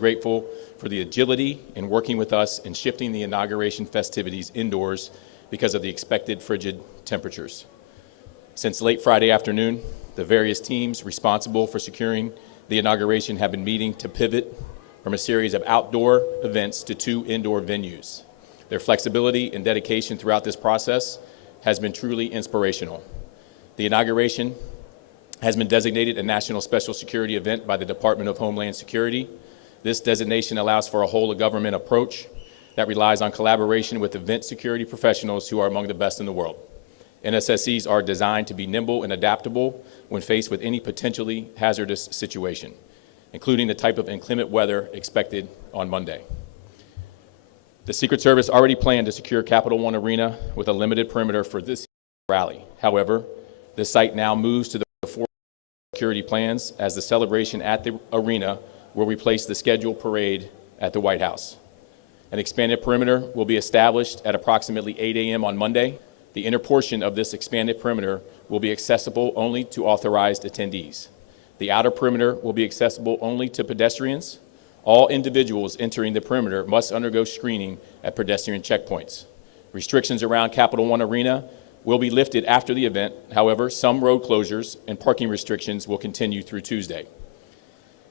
Grateful for the agility in working with us in shifting the inauguration festivities indoors because of the expected frigid temperatures. Since late Friday afternoon, the various teams responsible for securing the inauguration have been meeting to pivot from a series of outdoor events to 2 indoor venues. Their flexibility and dedication throughout this process has been truly inspirational. The inauguration has been designated a national special security event by the Department of Homeland Security. This designation allows for a whole-of-government approach that relies on collaboration with event security professionals who are among the best in the world. NSSCs are designed to be nimble and adaptable when faced with any potentially hazardous situation, including the type of inclement weather expected on Monday. The Secret Service already planned to secure Capital One Arena with a limited perimeter for this rally. However, the site now moves to the 4 security plans as the celebration at the arena will replace the scheduled parade at the White House. An expanded perimeter will be established at approximately 8 a.m. on Monday. The inner portion of this expanded perimeter will be accessible only to authorized attendees. The outer perimeter will be accessible only to pedestrians. All individuals entering the perimeter must undergo screening at pedestrian checkpoints. Restrictions around Capital One Arena will be lifted after the event. However, some road closures and parking restrictions will continue through Tuesday.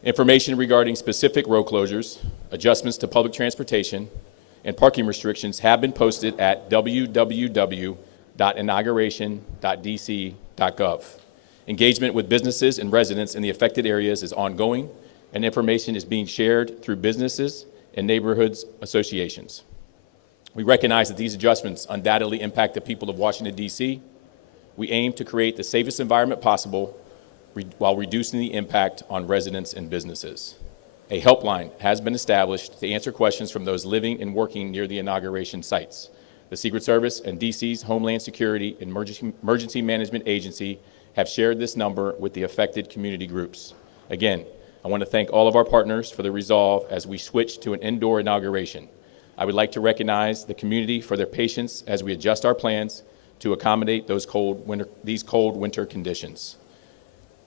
Information regarding specific road closures, adjustments to public transportation, and parking restrictions have been posted at www.inauguration.dc.gov. Engagement with businesses and residents in the affected areas is ongoing, and information is being shared through businesses and neighborhoods associations. We recognize that these adjustments undoubtedly impact the people of Washington, D.C. We aim to create the safest environment possible while reducing the impact on residents and businesses. A helpline has been established to answer questions from those living and working near the inauguration sites. The Secret Service and D.C.'s Homeland Security and Emergency Management Agency have shared this number with the affected community groups. Again, I want to thank all of our partners for the resolve as we switch to an indoor inauguration. I would like to recognize the community for their patience as we adjust our plans to accommodate these cold winter conditions.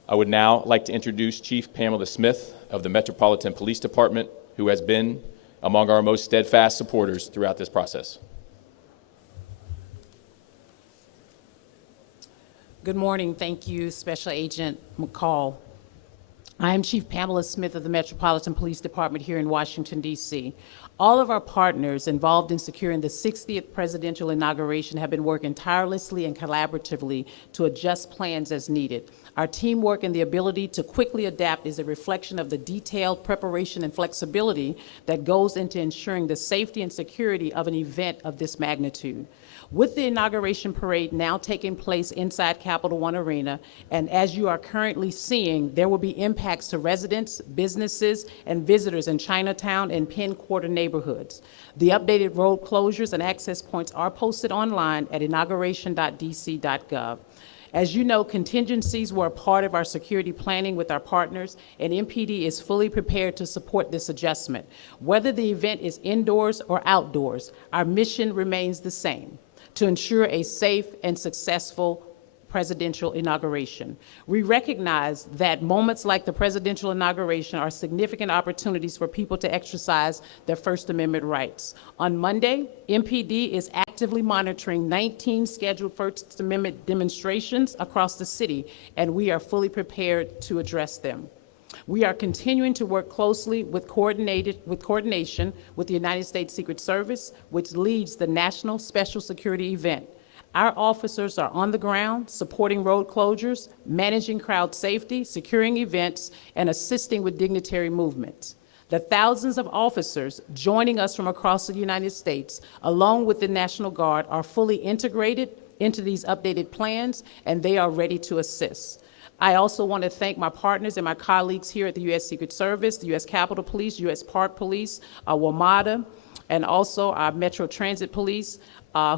I would now like to introduce Chief Pamela Smith of the Metropolitan Police Department, who has been among our most steadfast supporters throughout this process. Good morning. Thank you, Special Agent McCall. I am Chief Pamela Smith of the Metropolitan Police Department here in Washington, D.C. All of our partners involved in securing the 60th presidential inauguration have been working tirelessly and collaboratively to adjust plans as needed. Our teamwork and the ability to quickly adapt is a reflection of the detailed preparation and flexibility that goes into ensuring the safety and security of an event of this magnitude. With the inauguration parade now taking place inside Capital One Arena, and as you are currently seeing, there will be impacts to residents, businesses, and visitors in Chinatown and Penn Quarter neighborhoods. The updated road closures and access points are posted online at inauguration.dc.gov. As you know, contingencies were a part of our security planning with our partners, and MPD is fully prepared to support this adjustment. Whether the event is indoors or outdoors, our mission remains the same: to ensure a safe and successful presidential inauguration. We recognize that moments like the presidential inauguration are significant opportunities for people to exercise their First Amendment rights. On Monday, MPD is actively monitoring 19 scheduled First Amendment demonstrations across the city, and we are fully prepared to address them. We are continuing to work closely with coordination with the United States Secret Service, which leads the National Special Security event. Our officers are on the ground, supporting road closures, managing crowd safety, securing events, and assisting with dignitary movements. The thousands of officers joining us from across the United States, along with the National Guard, are fully integrated into these updated plans, and they are ready to assist. I also want to thank my partners and my colleagues here at the U.S. Secret Service, the U.S. Capitol Police, U.S. Park Police, WMATA, and also our Metro Transit Police,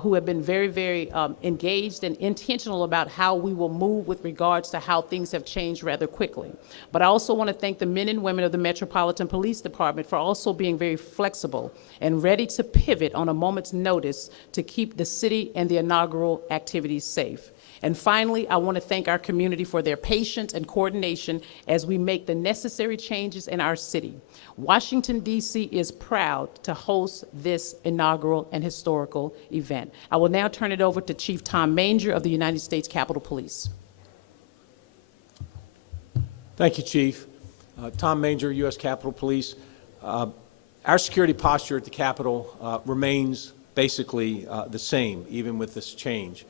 who have been very engaged and intentional about how we will move with regards to how things have changed rather quickly. But I also want to thank the men and women of the Metropolitan Police Department for also being very flexible and ready to pivot on a moment's notice to keep the city and the inaugural activities safe. And finally, I want to thank our community for their patience and coordination as we make the necessary changes in our city. Washington, D.C. is proud to host this inaugural and historical event. I will now turn it over to Chief Tom Manger of the United States Capitol Police. Thank you, Chief. Tom Manger, U.S. Capitol Police. Our security posture at the Capitol remains basically the same, even with this change.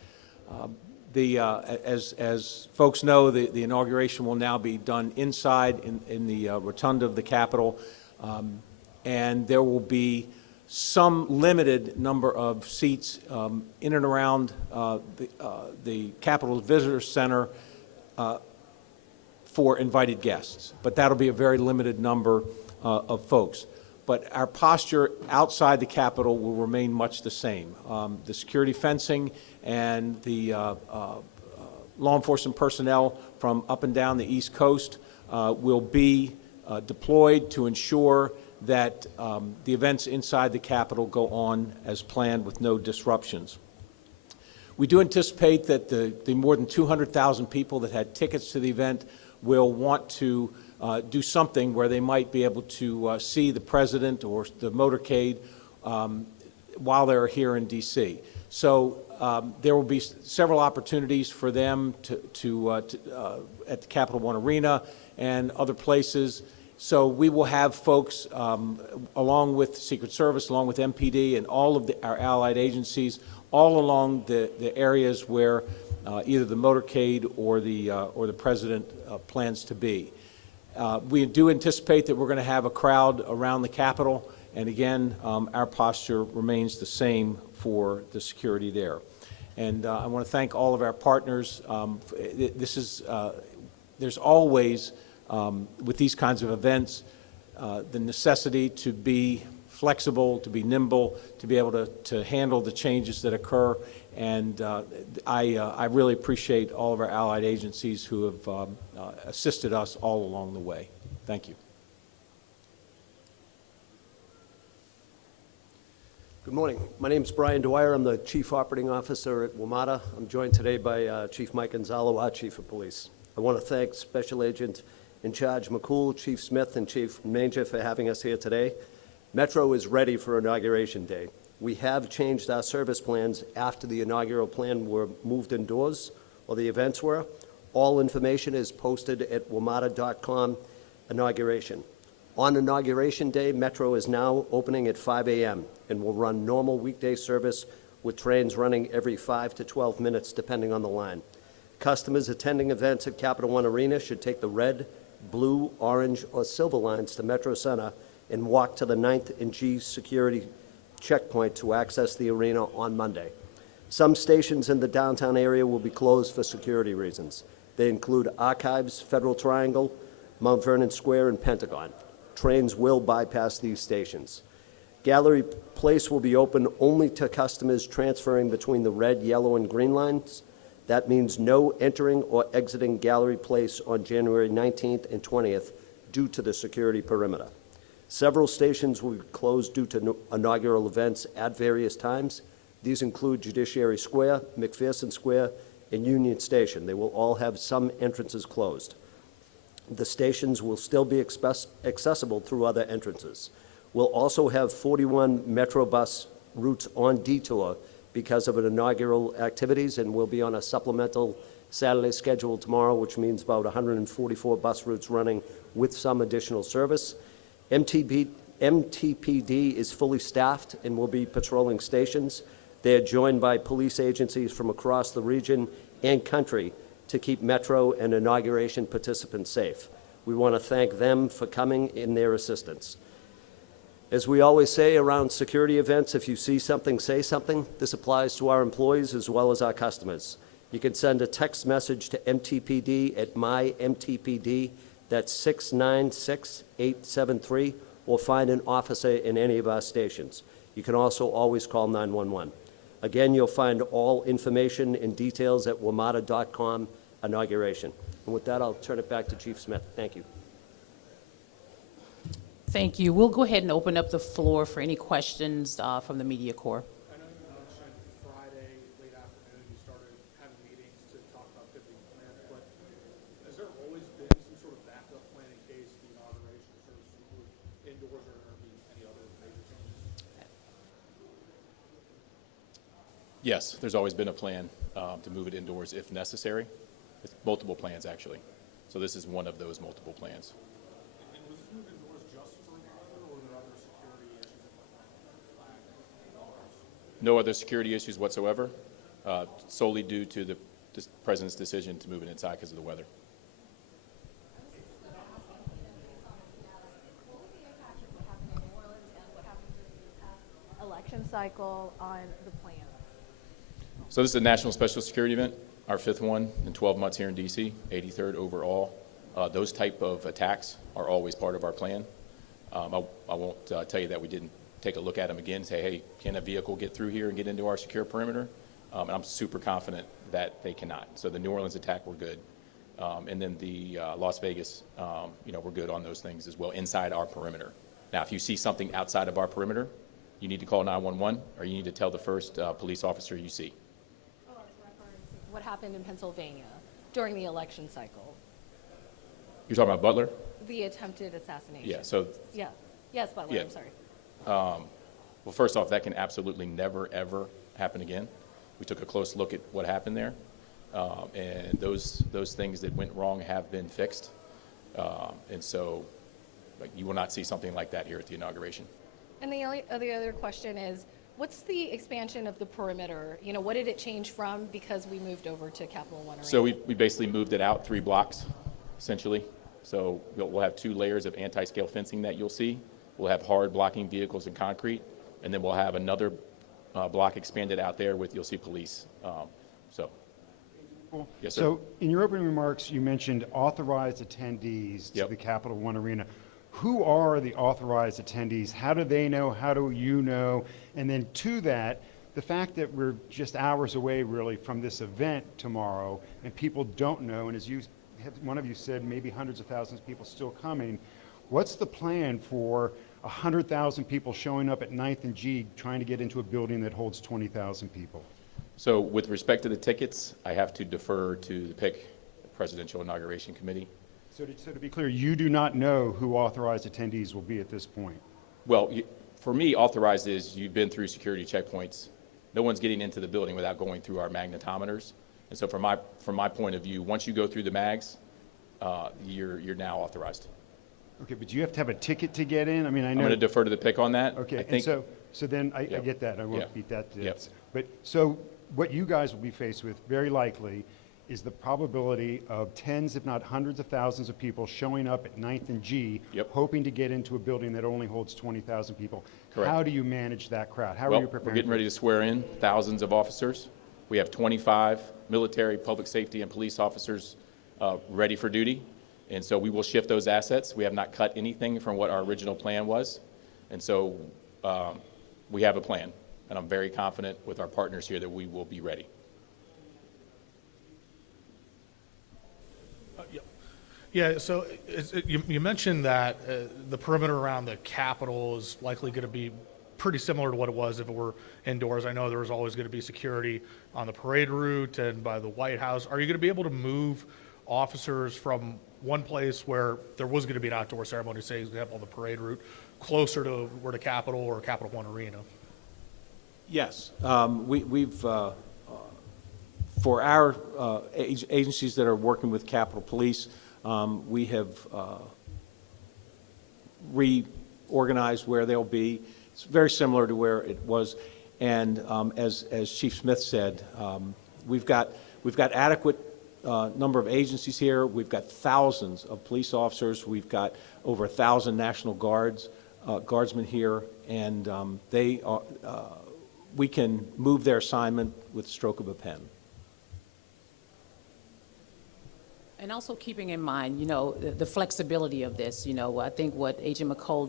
As folks know, the inauguration will now be done inside in the rotunda of the Capitol, and there will be some limited number of seats in and around the Capitol Visitor Center for invited guests, but that'll be a very limited number of folks. But our posture outside the Capitol will remain much the same. The security fencing and the law enforcement personnel from up and down the East Coast will be deployed to ensure that the events inside the Capitol go on as planned with no disruptions. We do anticipate that the more than 200,000 people that had tickets to the event will want to do something where they might be able to see the president or the motorcade while they're here in D.C. So there will be several opportunities for them at the Capital One Arena and other places. So we will have folks, along with Secret Service, along with MPD, and all of our allied agencies, all along the areas where either the motorcade or the president plans to be. We do anticipate that we're going to have a crowd around the Capitol, and again, our posture remains the same for the security there. And I want to thank all of our partners. There's always, with these kinds of events, the necessity to be flexible, to be nimble, to be able to handle the changes that occur. And I really appreciate all of our allied agencies who have assisted us all along the way. Thank you. Good morning. My name is Brian Dwyer. I'm the Chief Operating Officer at WMATA. I'm joined today by Chief Mike Gonzalo, our Chief of Police. I want to thank Special Agent in Charge McCool, Chief Smith, and Chief Manger for having us here today. Metro is ready for Inauguration Day. We have changed our service plans after the inaugural plan were moved indoors, or the events were. All information is posted at wmata.com inauguration. On Inauguration Day, Metro is now opening at 5 a.m. and will run normal weekday service with trains running every 5 to 12 minutes depending on the line. Customers attending events at Capital One Arena should take the red, blue, orange, or silver lines to Metro Center and walk to the 9th and G security checkpoint to access the arena on Monday. Some stations in the downtown area will be closed for security reasons. They include Archives, Federal Triangle, Mount Vernon Square, and Pentagon. Trains will bypass these stations. Gallery Place will be open only to customers transferring between the red, yellow, and green lines. That means no entering or exiting Gallery Place on January 19th and 20th due to the security perimeter. Several stations will be closed due to inaugural events at various times. These include Judiciary Square, McPherson Square, and Union Station. They will all have some entrances closed. The stations will still be accessible through other entrances. We'll also have 41 Metro bus routes on detour because of an inaugural activities, and we'll be on a supplemental Saturday schedule tomorrow, which means about 144 bus routes running with some additional service. MTPD is fully staffed and will be patrolling stations. They are joined by police agencies from across the region and country to keep Metro and inauguration participants safe. We want to thank them for coming in their assistance. As we always say around security events, if you see something, say something. This applies to our employees as well as our customers. You can send a text message to MTPD at MyMTPD, that's 696-873, or find an officer in any of our stations. You can also always call 911. Again, you'll find all information and details at wmata.com inauguration. And with that, I'll turn it back to Chief Smith. Thank you. Thank you. We'll go ahead and open up the floor for any questions from the media corps. I know you mentioned Friday, late afternoon, you started having meetings to Yes, there's always been a plan to move it indoors if necessary. It's multiple plans, actually. So this is one of those multiple plans. And was this move indoors just for weather, or were there other security issues that flagged indoors? No other security issues whatsoever, solely due to the president's decision to move it inside because of the weather. What was the impact of what happened in New Orleans and what happened during the past election cycle on the plans? So this is a national special security event, our 5th one in 12 months here in DC, 83rd overall. Those type of attacks are always part of our plan. I won't tell you that we didn't take a look at them again and say, hey, can a vehicle get through here and get into our secure perimeter? And I'm super confident that they cannot. So the New Orleans attack, we're good. And then the Las Vegas, we're good on those things as well inside our perimeter. Now, if you see something outside of our perimeter, you need to call 911 or you need to tell the first police officer you see. Oh, I was referencing what happened in Pennsylvania during the election cycle, You're talking about Butler? the attempted assassination. Yeah, so Yeah. Yes, Butler, Yeah. I'm sorry. well, first off, that can absolutely never, ever happen again. We took a close look at what happened there, and those things that went wrong have been fixed. And so you will not see something like that here at the inauguration. And the other question is, what's the expansion of the perimeter? You know, what did it change from because we moved over to Capital One Arena? So we basically moved it out 3 blocks, essentially. So we'll have 2 layers of anti-scale fencing that you'll see. We'll have hard blocking vehicles and concrete, and then we'll have another block expanded out there with, you'll see police. Yes, sir. So in your opening remarks, you mentioned authorized attendees to Yep. the Capital One Arena. Who are the authorized attendees? How do they know? How do you know? And then to that, the fact that we're just hours away really from this event tomorrow and people don't know, and as one of you said, maybe hundreds of thousands of people still coming, what's the plan for 100,000 people showing up at 9th and G trying to get into a building that holds 20,000 people? So with respect to the tickets, I have to defer to the PIC, Presidential Inauguration Committee. So to be clear, you do not know who authorized attendees will be at this point? Well, for me, authorized is you've been through security checkpoints. No one's getting into the building without going through our magnetometers. And so from my point of view, once you go through the mags, you're now authorized. Okay, but do you have to have a ticket to get in? I mean, I I'm know. going to defer to the PIC on that. Okay, I and think, so then I Yep. get that. I won't Yep. beat that to Yep. death. But so what you guys will be faced with, very likely, is the probability of tens, if not hundreds of thousands of people showing up at 9th and G, Yep. hoping to get into a building that only holds 20,000 people. Correct. How do you manage that crowd? How are well, you we're preparing? getting ready to swear in thousands of officers. We have 25 military, public safety, and police officers ready for duty. And so we will shift those assets. We have not cut anything from what our original plan was. And so we have a plan. And I'm very confident with our partners here that we will be ready. Yeah, so you mentioned that the perimeter around the Capitol is likely going to be pretty similar to what it was if it were indoors. I know there was always going to be security on the parade route and by the White House. Are you going to be able to move officers from one place where there was going to be an outdoor ceremony, say, for example, on the parade route, closer to where the Capitol or Capital One Arena? Yes. We've, for our agencies that are working with Capitol Police, we have reorganized where they'll be. It's very similar to where it was. And as Chief Smith said, we've got adequate number of agencies here. We've got thousands of police officers. We've got over 1,000 National Guardsmen here, and we can move their assignment with the stroke of a pen. And also keeping in mind, the flexibility of this, I think what Agent McCole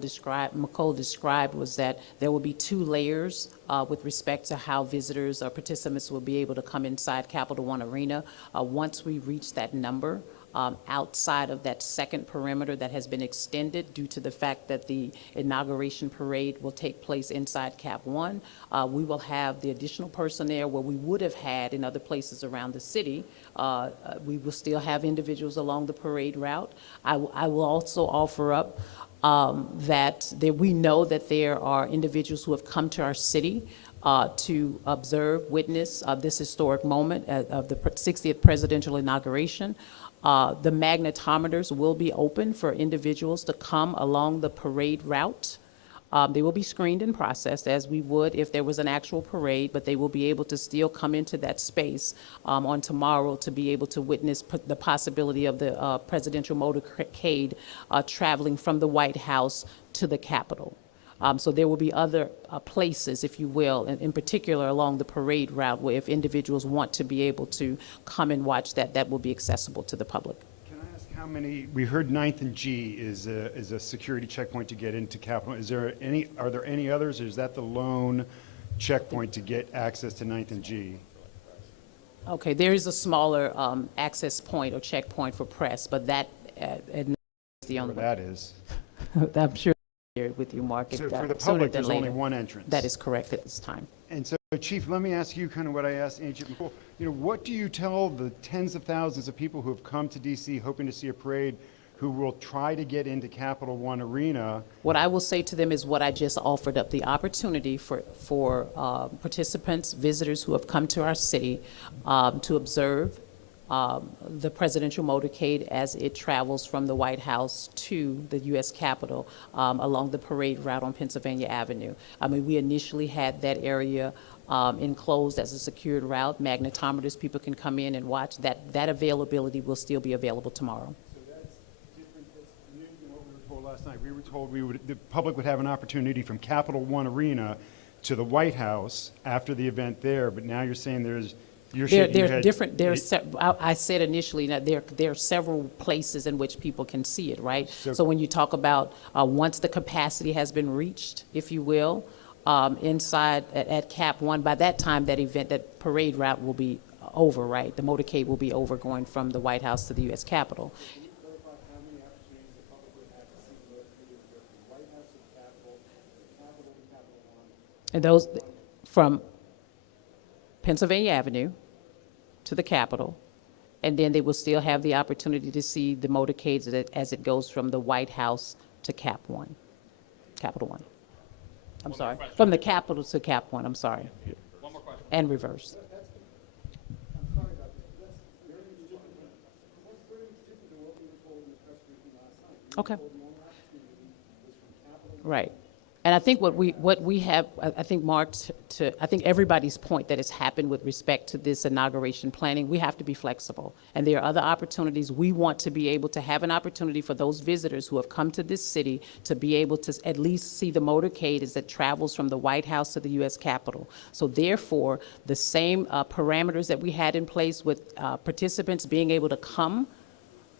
described was that there will be 2 layers with respect to how visitors or participants will be able to come inside Capital One Arena. Once we reach that number, outside of that second perimeter that has been extended due to the fact that the inauguration parade will take place inside Cap One, we will have the additional personnel where we would have had in other places around the city. We will still have individuals along the parade route. I will also offer up that we know that there are individuals who have come to our city to observe, witness this historic moment of the 60th presidential inauguration. The magnetometers will be open for individuals to come along the parade route. They will be screened and processed as we would if there was an actual parade, but they will be able to still come into that space on tomorrow to be able to witness the possibility of the presidential motorcade traveling from the White House to the Capitol. So there will be other places, if you will, and in particular along the parade route, where if individuals want to be able to come and watch that, that will be accessible to the public. Can I ask how many, we heard 9th and G is a security checkpoint to get into Capitol. Are there any others, or is that the lone checkpoint to get access to 9th and G? Okay, there is a smaller access point or checkpoint for press, but that is the only Where that is. one. I'm sure I'll share it with you, Mark. So if, for the sooner public, than there's only later. one entrance. That is correct at this time. And so, Chief, let me ask you kind of what I asked Agent McCool. You know, what do you tell the tens of thousands of people who have come to D.C. hoping to see a parade, who will try to get into Capital One Arena? What I will say to them is what I just offered up, the opportunity for participants, visitors who have come to our city to observe the presidential motorcade as it travels from the White House to the U.S. Capitol along the parade route on Pennsylvania Avenue. I mean, we initially had that area enclosed as a secured route. Magnetometers, people can come in and watch. That availability will still be available tomorrow. So that's different. That's new than what we were told last night. We were told the public would have an opportunity from Capital One Arena to the White House after the event there, but now you're saying They're different. I said initially that there are several places in which people can see it, right? So when you talk about once the capacity has been reached, if you will, inside at Cap One, by that time that parade route will be over, right? The motorcade will be over going from the White House to the U.S. Capitol. Can you clarify how many opportunities the public would have to see the motorcade go from the White House to the Capitol to Capital One? And those from Pennsylvania Avenue to the Capitol, and then they will still have the opportunity to see the motorcades as it goes from the White House to Capital One. I'm sorry, from the Capitol to Cap One, I'm sorry. One more question. And reverse. Okay. Right. And I think what we have, I think, Mark, I think everybody's point that has happened with respect to this inauguration planning, we have to be flexible. And there are other opportunities. We want to be able to have an opportunity for those visitors who have come to this city to be able to at least see the motorcade as it travels from the White House to the U.S. Capitol. So therefore, the same parameters that we had in place with participants being able to come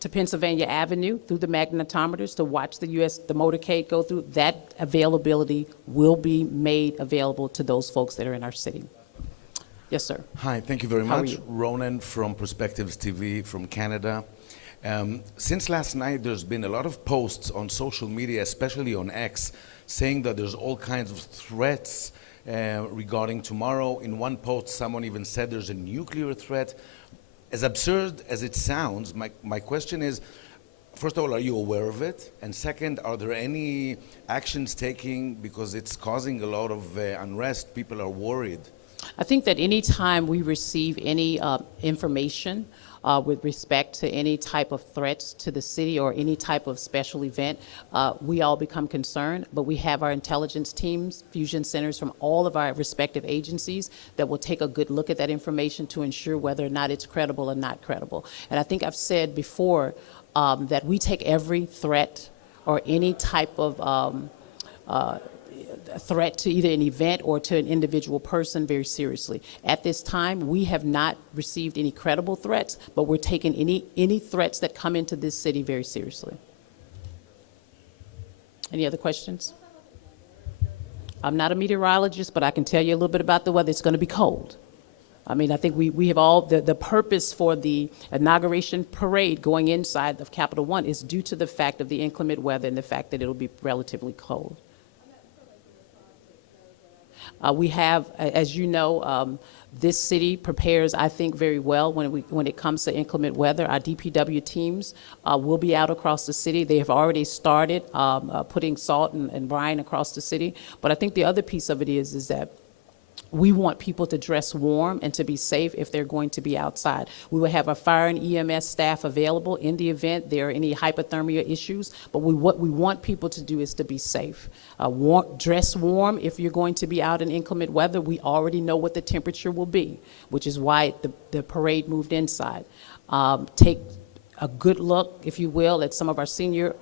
to Pennsylvania Avenue through the magnetometers to watch the motorcade go through, that availability will be made available to those folks that are in our city. Yes, sir. Hi, thank you very How are much. you? Ronan from Perspectives TV from Canada. Since last night, there's been a lot of posts on social media, especially on X, saying that there's all kinds of threats regarding tomorrow. In one post, someone even said there's a nuclear threat. As absurd as it sounds, my question is, first of all, are you aware of it? And second, are there any actions taken because it's causing a lot of unrest? People are worried. I think that any time we receive any information with respect to any type of threats to the city or any type of special event, we all become concerned, but we have our intelligence teams, fusion centers from all of our respective agencies that will take a good look at that information to ensure whether or not it's credible or not credible. And I think I've said before that we take every threat or any type of a threat to either an event or to an individual person very seriously. At this time, we have not received any credible threats, but we're taking any threats that come into this city very seriously. Any other questions? I'm not a meteorologist, but I can tell you a little bit about the weather. It's going to be cold. I mean, I think we have all, the purpose for the inauguration parade going inside of Capital One is due to the fact of the inclement weather and the fact that it'll be relatively cold. We have, as you know, this city prepares, I think, very well when it comes to inclement weather. Our DPW teams will be out across the city. They have already started putting salt and brine across the city. But I think the other piece of it is that we want people to dress warm and to be safe if they're going to be outside. We will have our fire and EMS staff available in the event there are any hypothermia issues, but what we want people to do is to be safe. Dress warm if you're going to be out in inclement weather. We already know what the temperature will be, which is why the parade moved inside. Take a good look, if you will, at some of our senior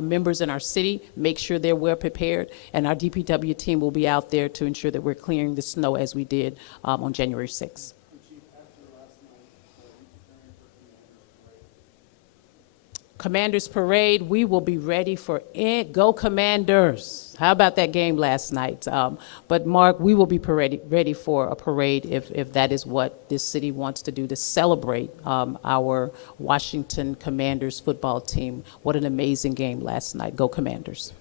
members in our city, make sure they're well prepared, and our DPW team will be out there to ensure that we're clearing the snow as we did on January 6th. Commanders Parade, we will be ready for it. Go Commanders. How about that game last night? But Mark, we will be ready for a parade if that is what this city wants to do to celebrate our Washington Commanders football team. What an amazing game last night. Go Commanders.